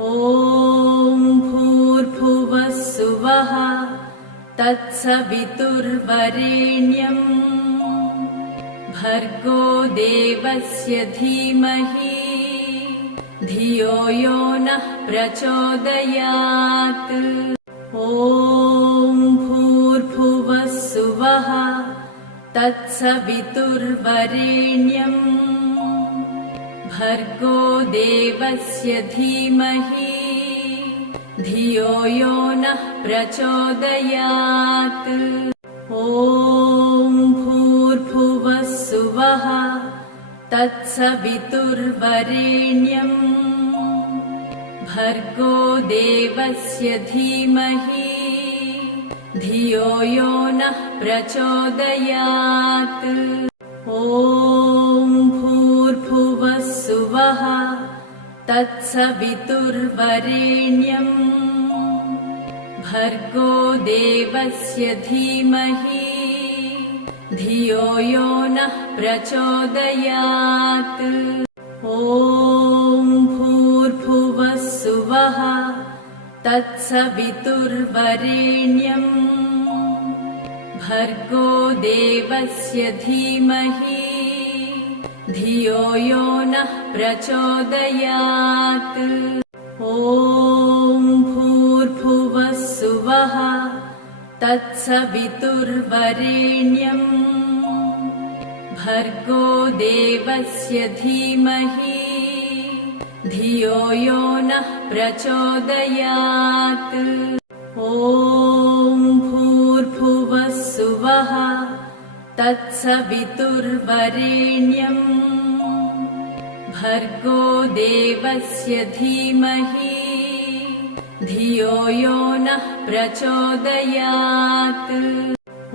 ॐ भूर्भुवः सुवः तत्सवितुर्वरेण्यम् भर्गो देवस्य धीमहि धियो यो नः प्रचोदयात्। ॐ भूर्भुवः सुवः तत्सवितुर्वरेण्यम् भर्गो देवस्य धीमहि धियो यो नः प्रचोदयात्। ॐ भूर्भुवः सुवः तत्सवितुर्वरेण्यम् भर्गो देवस्य धीमहि धियो यो नः प्रचोदयात्। ॐ भूर्भुवः सुवः तत्सवितुर्वरेण्यम् भर्गो देवस्य धीमहि धियो यो नः प्रचोदयात्। ॐ भूर्भुवः सुवः तत्सवितुर्वरेण्यम् भर्गो देवस्य धीमहि धियो यो नः प्रचोदयात्। ॐ भूर्भुवः सुवः तत्सवितुर्वरेण्यम् भर्गो देवस्य धीमहि धियो यो नः प्रचोदयात्। ॐ भूर्भुवः सुवः तत्सवितुर्वरेण्यम् भर्गो देवस्य धीमहि धियो यो नः प्रचोदयात्।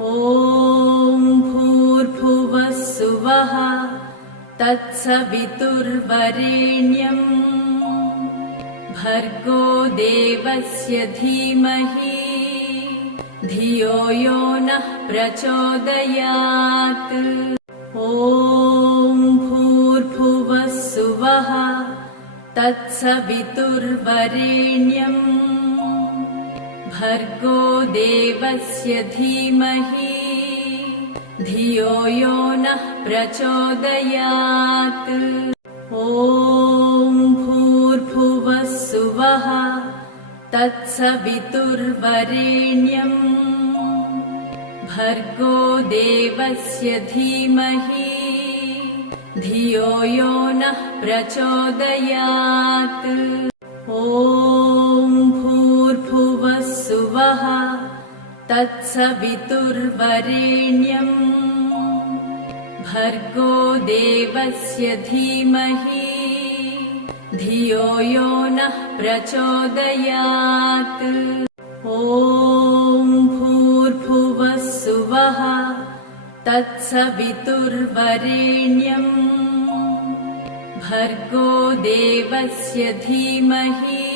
ॐ भूर्भुवः सुवः तत्सवितुर्वरेण्यम् भर्गो देवस्य धीमहि धियो यो नः प्रचोदयात्। ॐ भूर्भुवः सुवः तत्सवितुर्वरेण्यम् भर्गो देवस्य धीमहि धियो यो नः प्रचोदयात्। ॐ भूर्भुवः सुवः तत्सवितुर्वरेण्यम् भर्गो देवस्य धीमहि धियो यो नः प्रचोदयात्। ॐ भूर्भुवः सुवः तत्सवितुर्वरेण्यम् भर्गो देवस्य धीमहि धियो यो नः प्रचोदयात्। ॐ भूर्भुवः सुवः तत्सवितुर्वरेण्यम् भर्गो देवस्य धीमहि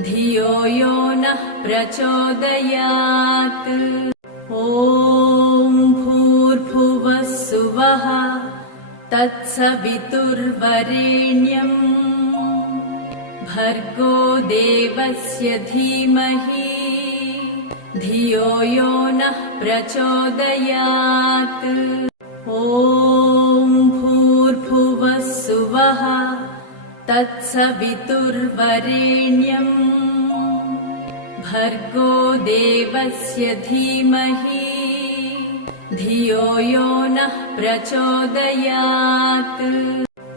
धियो यो नः प्रचोदयात्। ॐ भूर्भुवः सुवः तत्सवितुर्वरेण्यम् भर्गो देवस्य धीमहि धियो यो नः प्रचोदयात्। ॐ भूर्भुवः सुवः तत्सवितुर्वरेण्यम् भर्गो देवस्य धीमहि धियो यो नः प्रचोदयात्।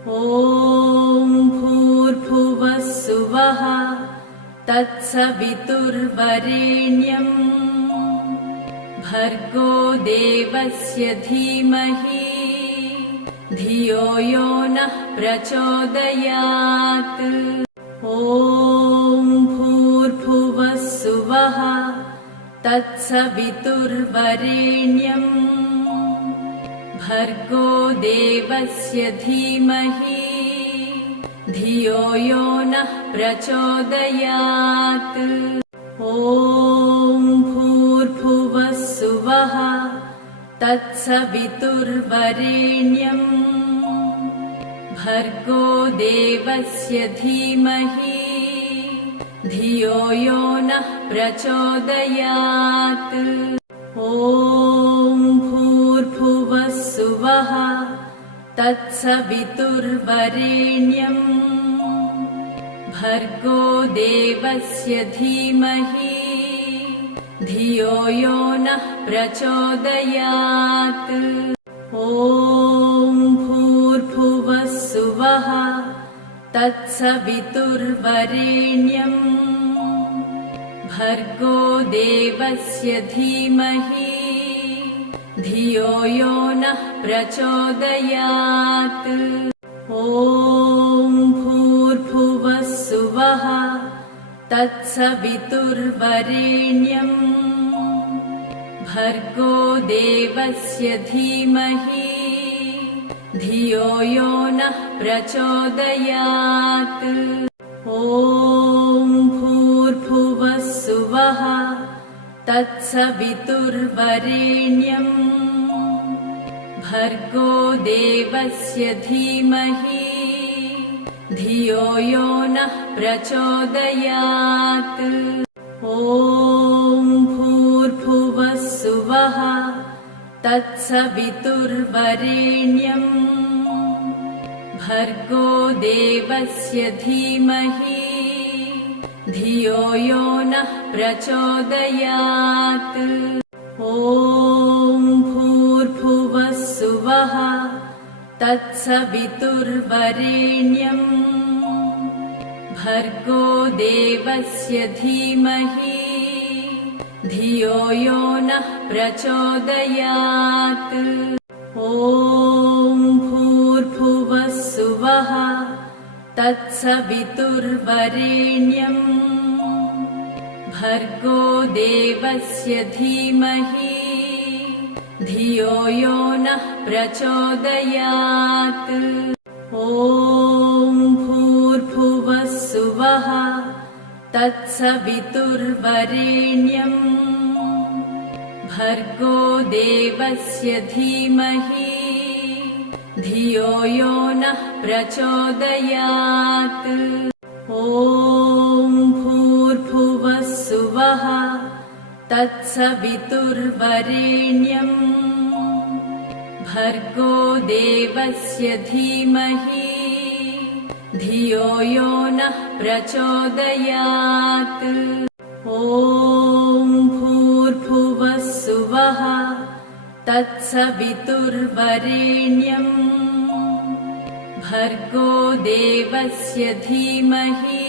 ॐ भूर्भुवः सुवः तत्सवितुर्वरेण्यम् भर्गो देवस्य धीमहि धियो यो नः प्रचोदयात्। ॐ भूर्भुवः सुवः तत्सवितुर्वरेण्यम् भर्गो देवस्य धीमहि धियो यो नः प्रचोदयात्। ॐ भूर्भुवः सुवः तत्सवितुर्वरेण्यम् भर्गो देवस्य धीमहि धियो यो नः प्रचोदयात्। ॐ भूर्भुवः सुवः तत्सवितुर्वरेण्यम् भर्गो देवस्य धीमहि धियो यो नः प्रचोदयात्। ॐ भूर्भुवः सुवः तत्सवितुर्वरेण्यम् भर्गो देवस्य धीमहि धियो यो नः प्रचोदयात्। ॐ भूर्भुवः सुवः तत्सवितुर्वरेण्यम् भर्गो देवस्य धीमहि धियो यो नः प्रचोदयात्। ॐ भूर्भुवः सुवः तत्सवितुर्वरेण्यम् भर्गो देवस्य धीमहि धियो यो नः प्रचोदयात्। ॐ भूर्भुवः सुवः तत्सवितुर्वरेण्यम् भर्गो देवस्य धीमहि धियो यो नः प्रचोदयात्। ॐ भूर्भुवः सुवः तत्सवितुर्वरेण्यम् भर्गो देवस्य धीमहि धियो यो नः प्रचोदयात्। ॐ भूर्भुवः सुवः तत्सवितुर्वरेण्यम् भर्गो देवस्य धीमहि धियो यो नः प्रचोदयात्। ॐ भूर्भुवः सुवः तत्सवितुर्वरेण्यम् भर्गो देवस्य धीमहि धियो यो नः प्रचोदयात्। ॐ भूर्भुवः सुवः तत्सवितुर्वरेण्यम् भर्गो देवस्य धीमहि धियो यो नः प्रचोदयात्। ॐ भूर्भुवः सुवः तत्सवितुर्वरेण्यम् भर्गो देवस्य धीमहि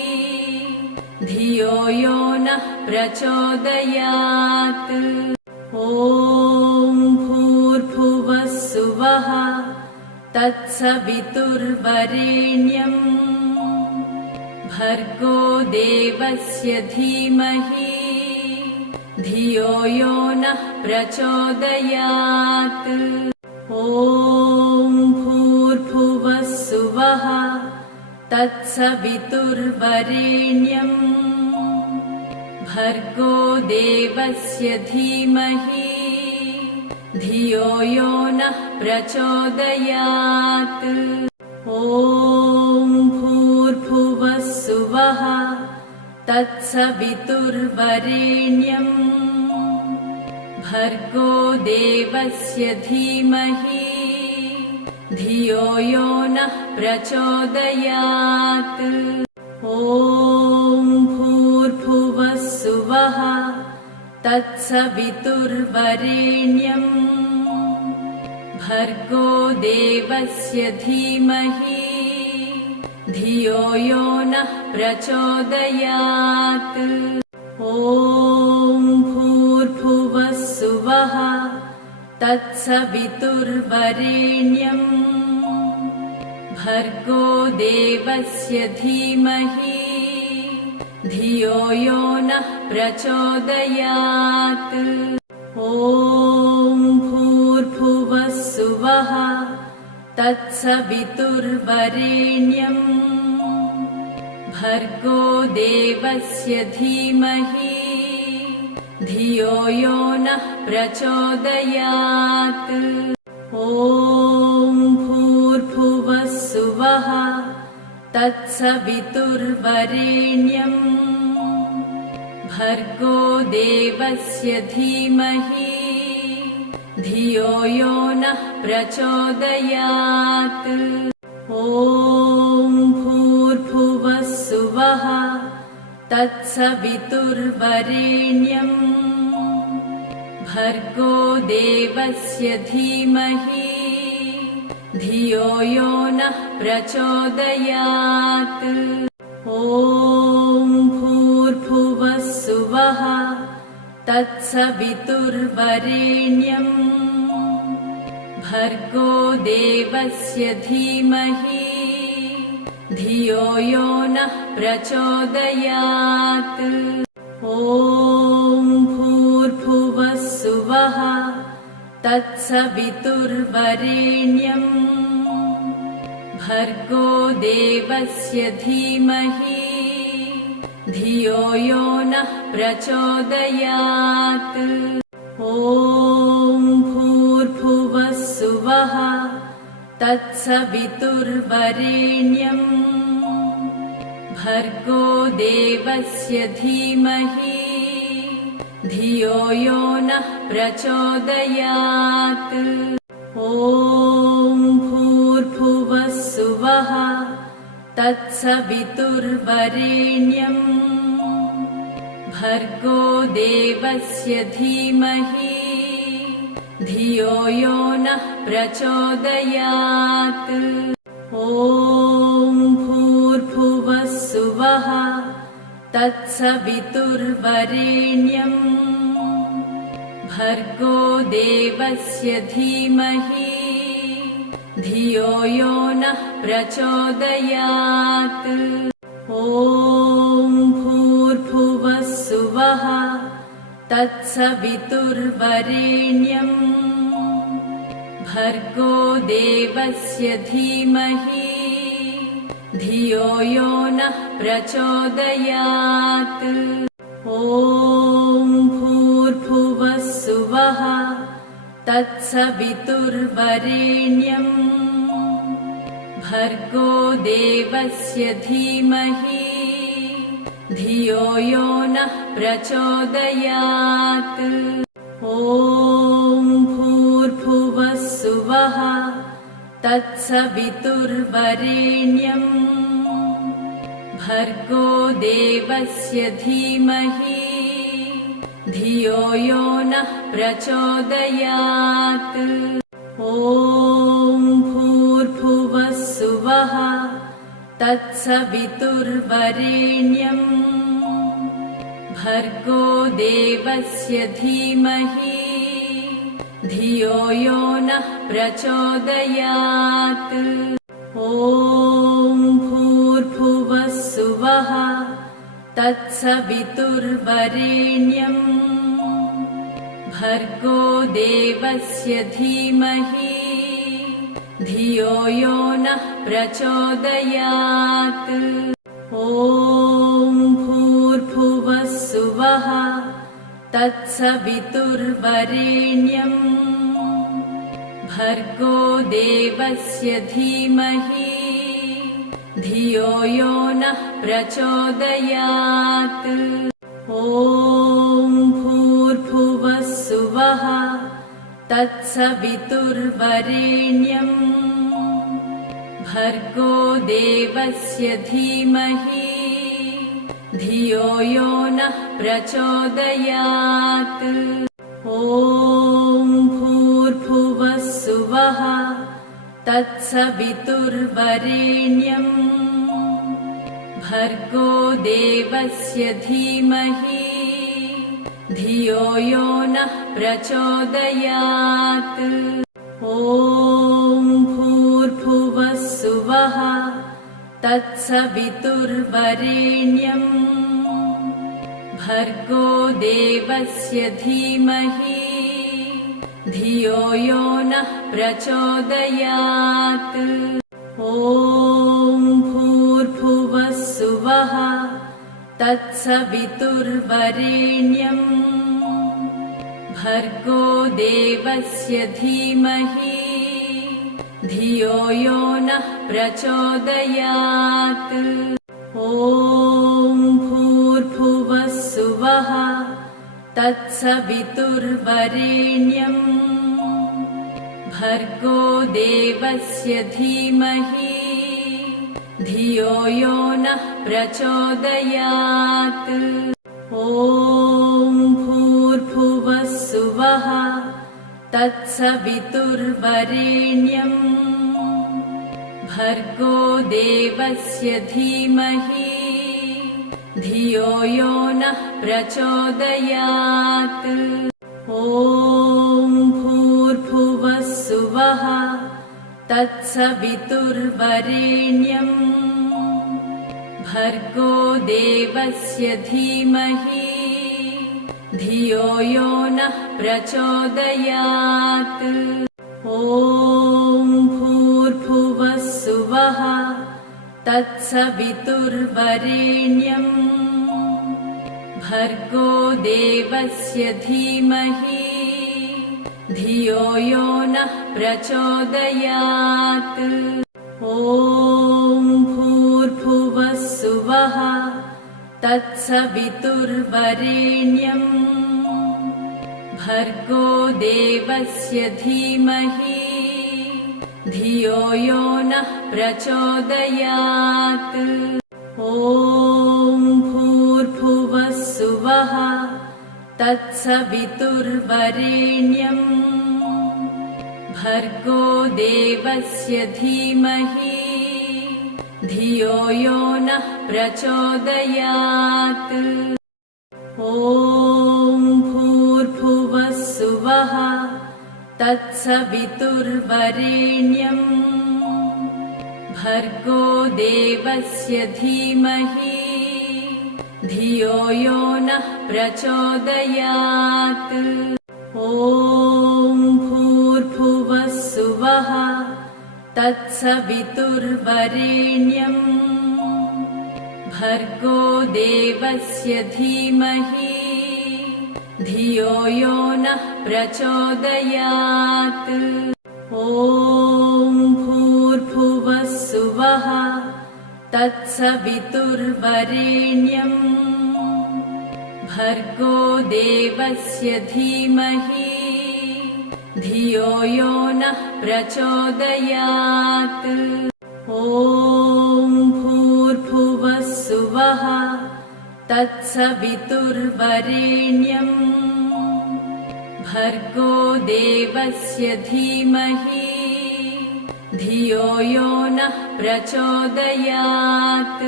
धियो यो नः प्रचोदयात्। ॐ भूर्भुवः सुवः तत्सवितुर्वरेण्यम् भर्गो देवस्य धीमहि धियो यो नः प्रचोदयात्। ॐ भूर्भुवः सुवः तत्सवितुर्वरेण्यम् भर्गो देवस्य धीमहि धियो यो नः प्रचोदयात्। ॐ भूर्भुवः सुवः तत्सवितुर्वरेण्यम् भर्गो देवस्य धीमहि धियो यो नः प्रचोदयात्। ॐ भूर्भुवः सुवः तत्सवितुर्वरेण्यम् भर्गो देवस्य धीमहि धियो यो नः प्रचोदयात्। ॐ भूर्भुवः सुवः तत्सवितुर्वरेण्यम् भर्गो देवस्य धीमहि धियो यो नः प्रचोदयात्। ॐ भूर्भुवः सुवः तत्सवितुर्वरेण्यम् भर्गो देवस्य धीमहि धियो यो नः प्रचोदयात्। ॐ भूर्भुवः सुवः तत्सवितुर्वरेण्यम् भर्गो देवस्य धीमहि धियो यो नः प्रचोदयात् ॐ भूर्भुवः सुवः तत्सवितुर्वरेण्यम् भर्गो देवस्य धीमहि धियो यो नः प्रचोदयात् ॐ भूर्भुवः सुवः तत्सवितुर्वरेण्यम् भर्गो देवस्य धीमहि धियो यो नः प्रचोदयात् ॐ भूर्भुवः सुवः तत्सवितुर्वरेण्यम् भर्गो देवस्य धीमहि धियो यो नः प्रचोदयात् ॐ भूर्भुवः सुवः तत्सवितुर्वरेण्यम् भर्गो देवस्य धीमहि धियो यो नः प्रचोदयात् ॐ भूर्भुवः सुवः तत्सवितुर्वरेण्यम् भर्गो देवस्य धीमहि धियो यो नः प्रचोदयात् ॐ भूर्भुवः सुवः तत्सवितुर्वरेण्यम् भर्गो देवस्य धीमहि धियो यो नः प्रचोदयात् ॐ भूर्भुवः सुवः तत्सवितुर्वरेण्यम् भर्गो देवस्य धीमहि धियो यो नः प्रचोदयात् ॐ भूर्भुवः सुवः तत्सवितुर्वरेण्यम् भर्गो देवस्य धीमहि धियो यो नः प्रचोदयात् ॐ भूर्भुवः सुवः तत्सवितुर्वरेण्यम् भर्गो देवस्य धीमहि धियो यो नः प्रचोदयात् ॐ भूर्भुवः सुवः तत्सवितुर्वरेण्यम् भर्गो देवस्य धीमहि धियो यो नः प्रचोदयात् ॐ भूर्भुवः सुवः तत्सवितुर्वरेण्यम् भर्गो देवस्य धीमहि धियो यो नः प्रचोदयात् ॐ भूर्भुवः सुवः तत्सवितुर्वरेण्यम् भर्गो देवस्य धीमहि धियो यो नः प्रचोदयात् ॐ भूर्भुवः सुवः तत्सवितुर्वरेण्यम् भर्गो देवस्य धीमहि धियो यो नः प्रचोदयात् ॐ भूर्भुवः सुवः तत्सवितुर्वरेण्यम् भर्गो देवस्य धीमहि धियो यो नः प्रचोदयात् ॐ भूर्भुवः सुवः तत्सवितुर्वरेण्यम् भर्गो देवस्य धीमहि धियो यो नः प्रचोदयात् ॐ भूर्भुवः सुवः तत्सवितुर्वरेण्यम् भर्गो देवस्य धीमहि धियो यो नः प्रचोदयात् ॐ भूर्भुवः सुवः तत्सवितुर्वरेण्यम् भर्गो देवस्य धीमहि धियो यो नः प्रचोदयात्। ॐ भूर्भुवः सुवः तत्सवितुर्वरेण्यम् भर्गो देवस्य धीमहि धियो यो नः प्रचोदयात्। ॐ भूर्भुवः सुवः तत्सवितुर्वरेण्यम् भर्गो देवस्य धीमहि धियो यो नः प्रचोदयात्। ॐ भूर्भुवः सुवः तत्सवितुर्वरेण्यम् भर्गो देवस्य धीमहि धियो यो नः प्रचोदयात्। ॐ भूर्भुवः सुवः तत्सवितुर्वरेण्यम् भर्गो देवस्य धीमहि धियो यो नः प्रचोदयात्। ॐ भूर्भुवः सुवः तत्सवितुर्वरेण्यम् भर्गो देवस्य धीमहि धियो यो नः प्रचोदयात्। ॐ भूर्भुवः सुवः तत्सवितुर्वरेण्यम् भर्गो देवस्य धीमहि धियो यो नः प्रचोदयात्। ॐ भूर्भुवः सुवः तत्सवितुर्वरेण्यम् भर्गो देवस्य धीमहि धियो यो नः प्रचोदयात्। ॐ भूर्भुवः सुवः तत्सवितुर्वरेण्यम् भर्गो देवस्य धीमहि धियो यो नः प्रचोदयात्। ॐ भूर्भुवः सुवः तत्सवितुर्वरेण्यम् भर्गो देवस्य धीमहि धियो यो नः प्रचोदयात्।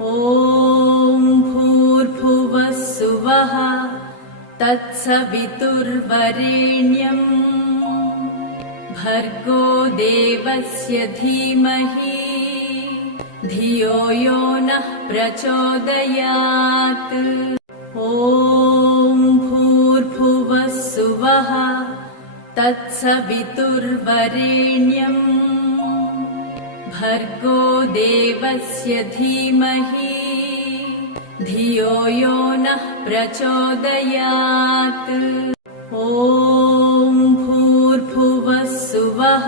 ॐ भूर्भुवः सुवः तत्सवितुर्वरेण्यम् भर्गो देवस्य धीमहि धियो यो नः प्रचोदयात्। ॐ भूर्भुवः सुवः तत्सवितुर्वरेण्यम् भर्गो देवस्य धीमहि धियो यो नः प्रचोदयात्। ॐ भूर्भुवः सुवः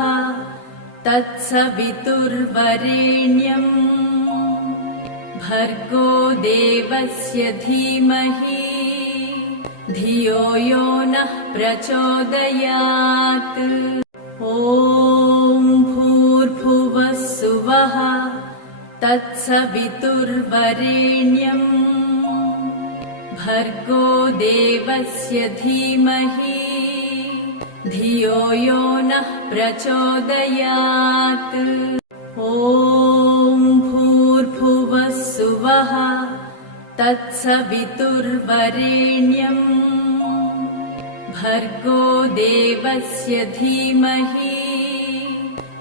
तत्सवितुर्वरेण्यम् भर्गो देवस्य धीमहि धियो यो नः प्रचोदयात्। ॐ भूर्भुवः सुवः तत्सवितुर्वरेण्यम् भर्गो देवस्य धीमहि धियो यो नः प्रचोदयात्। ॐ भूर्भुवः सुवः तत्सवितुर्वरेण्यम् भर्गो देवस्य धीमहि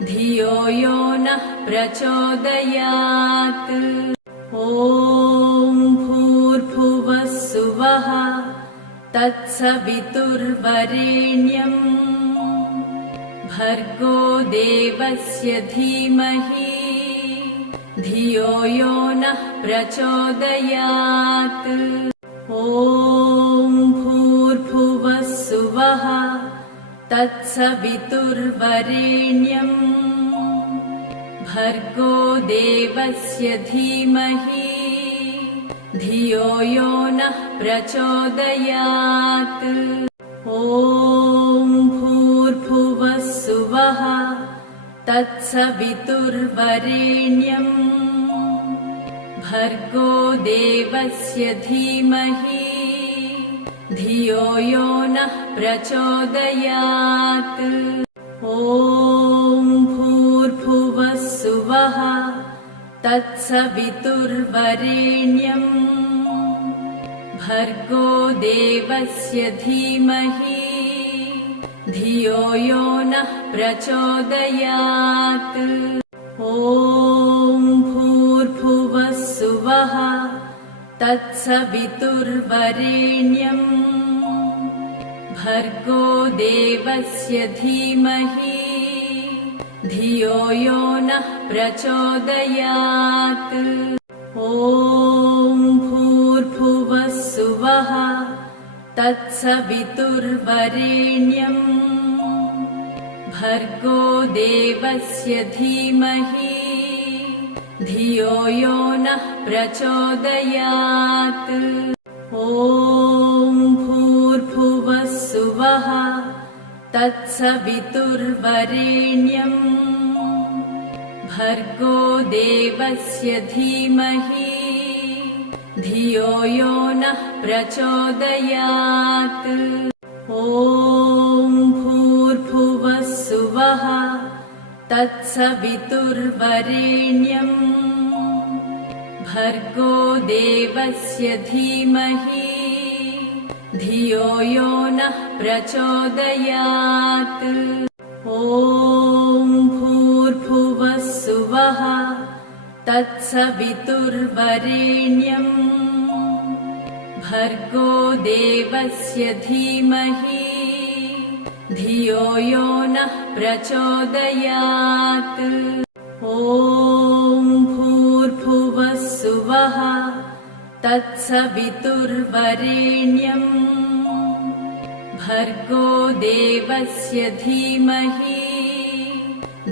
धियो यो नः प्रचोदयात्। ॐ भूर्भुवः सुवः तत्सवितुर्वरेण्यम् भर्गो देवस्य धीमहि धियो यो नः प्रचोदयात्। ॐ भूर्भुवः सुवः तत्सवितुर्वरेण्यम् भर्गो देवस्य धीमहि धियो यो नः प्रचोदयात्। ॐ भूर्भुवः सुवः तत्सवितुर्वरेण्यम् भर्गो देवस्य धीमहि धियो यो नः प्रचोदयात्। ॐ भूर्भुवः सुवः तत्सवितुर्वरेण्यम् भर्गो देवस्य धीमहि धियो यो नः प्रचोदयात्। ॐ भूर्भुवः सुवः तत्सवितुर्वरेण्यम् भर्गो देवस्य धीमहि धियो यो नः प्रचोदयात्। ॐ भूर्भुवः सुवः तत्सवितुर्वरेण्यम् भर्गो देवस्य धीमहि धियो यो नः प्रचोदयात्। ॐ भूर्भुवः सुवः तत्सवितुर्वरेण्यम् भर्गो देवस्य धीमहि धियो यो नः प्रचोदयात्। ॐ भूर्भुवः सुवः तत्सवितुर्वरेण्यम् भर्गो देवस्य धीमहि धियो यो नः प्रचोदयात्। ॐ भूर्भुवः सुवः तत्सवितुर्वरेण्यम् भर्गो देवस्य धीमहि धियो यो नः प्रचोदयात्। ॐ भूर्भुवः सुवः तत्सवितुर्वरेण्यम् भर्गो देवस्य धीमहि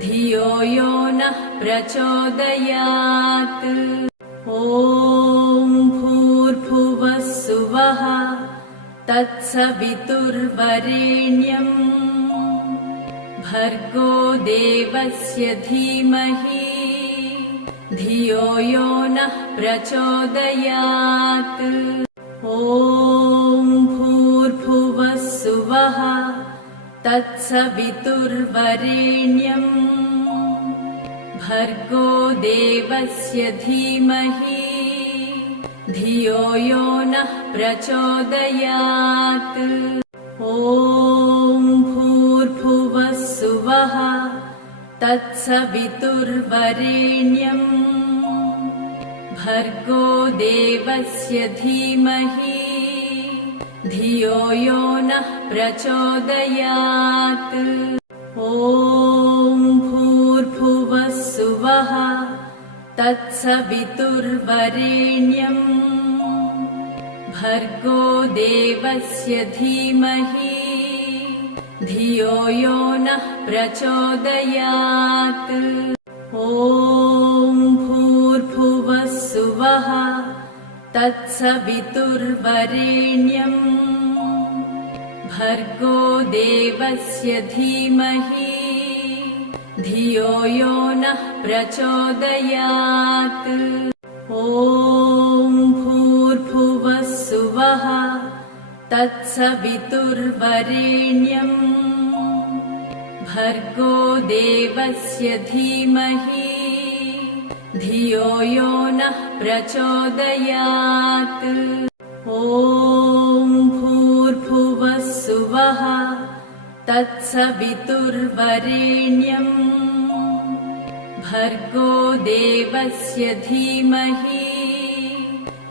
धियो यो नः प्रचोदयात्। ॐ भूर्भुवः सुवः तत्सवितुर्वरेण्यम् भर्गो देवस्य धीमहि धियो यो नः प्रचोदयात्। ॐ भूर्भुवः सुवः तत्सवितुर्वरेण्यम् भर्गो देवस्य धीमहि धियो यो नः प्रचोदयात्। ॐ भूर्भुवः सुवः तत्सवितुर्वरेण्यम् भर्गो देवस्य धीमहि धियो यो नः प्रचोदयात्। ॐ भूर्भुवः सुवः तत्सवितुर्वरेण्यम् भर्गो देवस्य धीमहि धियो यो नः प्रचोदयात्। ॐ भूर्भुवः सुवः तत्सवितुर्वरेण्यम् भर्गो देवस्य धीमहि धियो यो नः प्रचोदयात्। ॐ भूर्भुवः सुवः तत्सवितुर्वरेण्यम् भर्गो देवस्य धीमहि धियो यो नः प्रचोदयात्। ॐ भूर्भुवः सुवः तत्सवितुर्वरेण्यम् भर्गो देवस्य धीमहि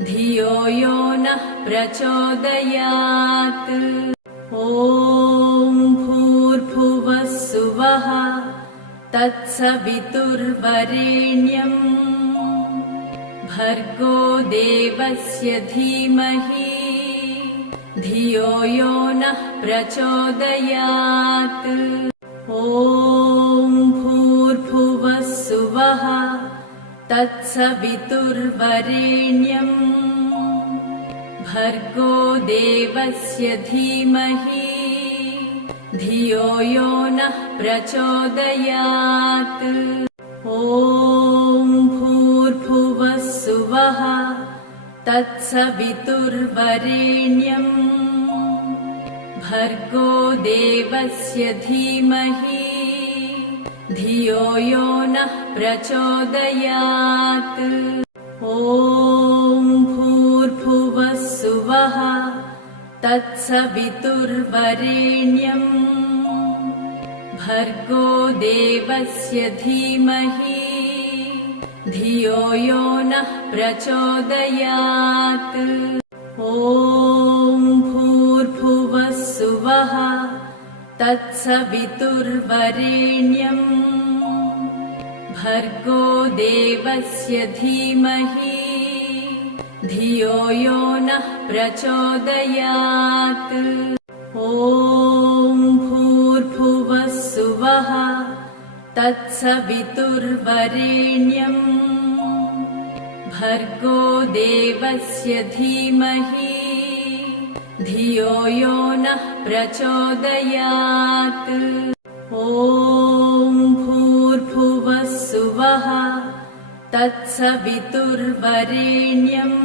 धियो यो नः प्रचोदयात्। ॐ भूर्भुवः सुवः तत्सवितुर्वरेण्यम् भर्गो देवस्य धीमहि धियो यो नः प्रचोदयात्। ॐ भूर्भुवः सुवः तत्सवितुर्वरेण्यम् भर्गो देवस्य धीमहि धियो यो नः प्रचोदयात् ॐ भूर्भुवः सुवः तत्सवितुर्वरेण्यम् भर्गो देवस्य धीमहि धियो यो नः प्रचोदयात् ॐ भूर्भुवः सुवः तत्सवितुर्वरेण्यम् भर्गो देवस्य धीमहि धियो यो नः प्रचोदयात् ॐ भूर्भुवः सुवः तत्सवितुर्वरेण्यम् भर्गो देवस्य धीमहि धियो यो नः प्रचोदयात् ॐ भूर्भुवः सुवः तत्सवितुर्वरेण्यम् भर्गो देवस्य धीमहि धियो यो नः प्रचोदयात् ॐ भूर्भुवः सुवः तत्सवितुर्वरेण्यम्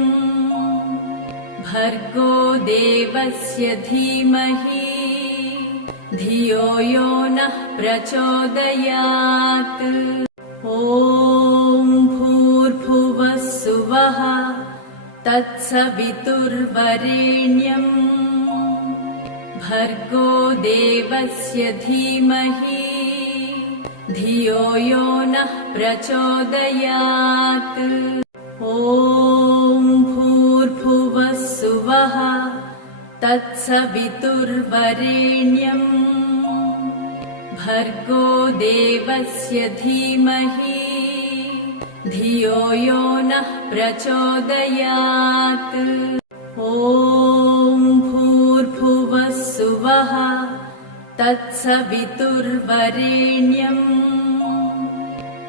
भर्गो देवस्य धीमहि धियो यो नः प्रचोदयात् ॐ भूर्भुवः सुवः तत्सवितुर्वरेण्यम् भर्गो देवस्य धीमहि धियो यो नः प्रचोदयात् ॐ भूर्भुवः सुवः तत्सवितुर्वरेण्यम् भर्गो देवस्य धीमहि धियो यो नः प्रचोदयात् ॐ भूर्भुवः सुवः तत्सवितुर्वरेण्यम्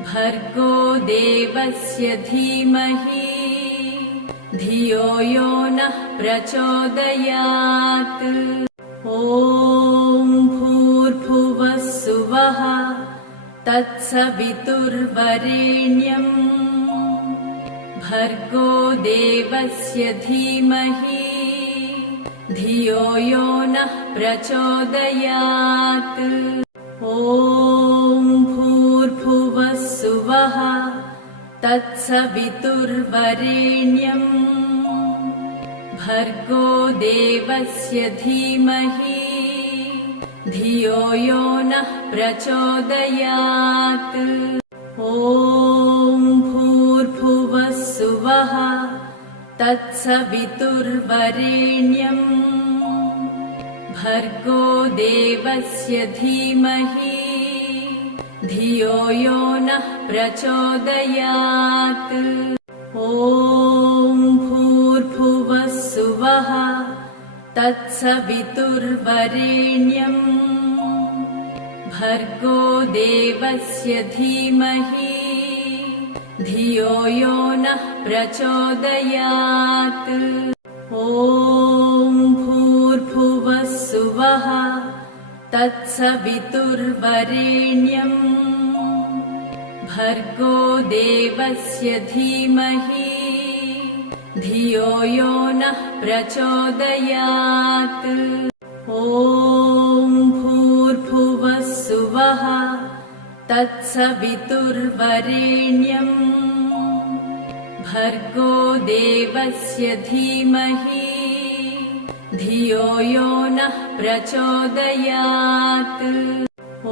भर्गो देवस्य धीमहि धियो यो नः प्रचोदयात् ॐ भूर्भुवः सुवः तत्सवितुर्वरेण्यम् भर्गो देवस्य धीमहि धियो यो नः प्रचोदयात् ॐ भूर्भुवः सुवः तत्सवितुर्वरेण्यम् भर्गो देवस्य धीमहि धियो यो नः प्रचोदयात् ॐ भूर्भुवः सुवः तत्सवितुर्वरेण्यम् भर्गो देवस्य धीमहि धियो यो नः प्रचोदयात् ॐ भूर्भुवः सुवः तत्सवितुर्वरेण्यम् भर्गो देवस्य धीमहि धियो यो नः प्रचोदयात् ॐ भूर्भुवः सुवः तत्सवितुर्वरेण्यम् भर्गो देवस्य धीमहि धियो यो नः प्रचोदयात् ॐ भूर्भुवः सुवः तत्सवितुर्वरेण्यम् भर्गो देवस्य धीमहि धियो यो नः प्रचोदयात्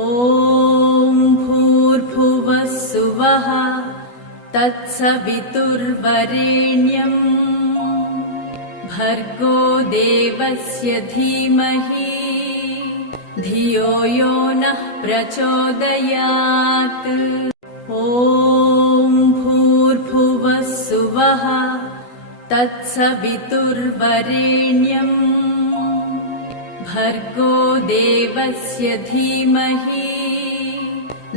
ॐ भूर्भुवः सुवः तत्सवितुर्वरेण्यम् भर्गो देवस्य धीमहि धियो यो नः प्रचोदयात् ॐ भूर्भुवः सुवः तत्सवितुर्वरेण्यम् भर्गो देवस्य धीमहि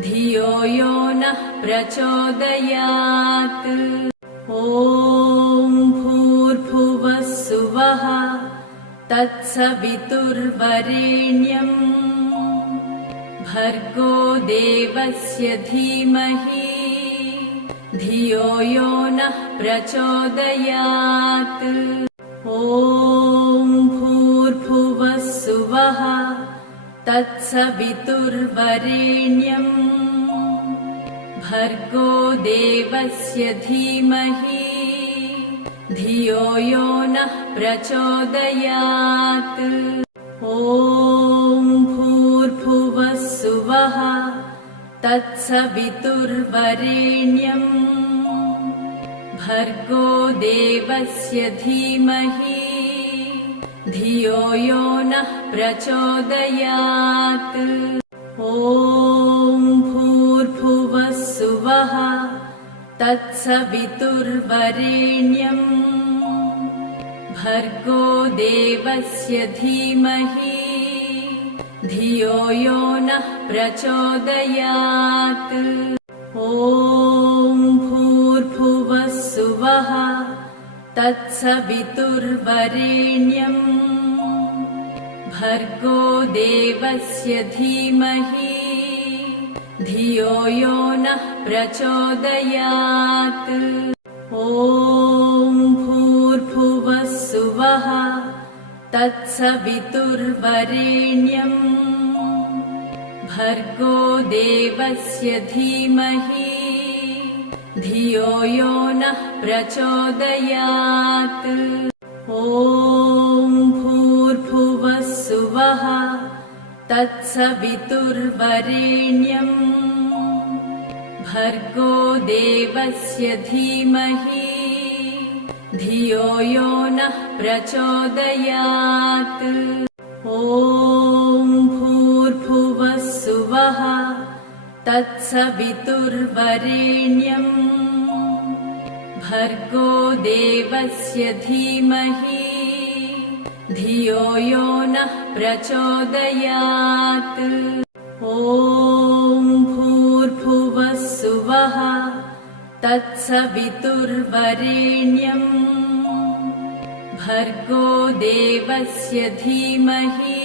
धियो यो नः प्रचोदयात् ॐ भूर्भुवः सुवः वसुवः तत्सवितुर्वरेण्यम् भर्गो देवस्य धीमहि धियो यो नः प्रचोदयात् ॐ भूर्भुवस्सुवः तत्सवितुर्वरेण्यम् भर्गो देवस्य धीमहि धियो यो नः प्रचोदयात् ॐ भूर्भुवस्सुवः तत्सवितुर्वरेण्यम् भर्गो देवस्य धीमहि धियो यो नः प्रचोदयात् ॐ भूर्भुवस्सुवः तत्सवितुर्वरेण्यम् भर्गो देवस्य धीमहि धियो यो नः प्रचोदयात् ॐ भूर्भुवस्सुवः तत्सवितुर्वरेण्यम् भर्गो देवस्य धीमहि धियो यो नः प्रचोदयात् ॐ भूर्भुवस्सुवः तत्सवितुर्वरेण्यम् भर्गो देवस्य धीमहि धियो यो नः प्रचोदयात् ॐ भूर्भुवस्सुवः तत्सवितुर्वरेण्यम् भर्गो देवस्य धीमहि धियो यो नः प्रचोदयात् ॐ भूर्भुवस्सुवः तत्सवितुर्वरेण्यम् भर्गो देवस्य धीमहि धियो यो नः प्रचोदयात् ॐ भूर्भुवस्सुवः तत्सवितुर्वरेण्यम् भर्गो देवस्य धीमहि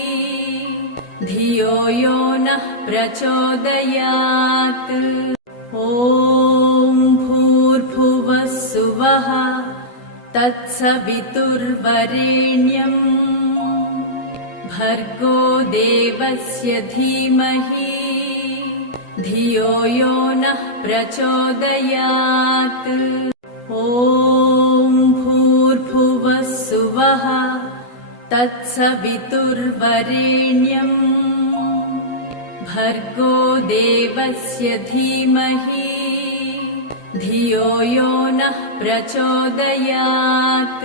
धियो यो नः प्रचोदयात् ॐ भूर्भुवस्सुवः तत्सवितुर्वरेण्यम् भर्गो देवस्य धीमहि धियो यो नः प्रचोदयात् ॐ भूर्भुवस्सुवः तत्सवितुर्वरेण्यम् भर्गो देवस्य धीमहि धियो यो नः प्रचोदयात्।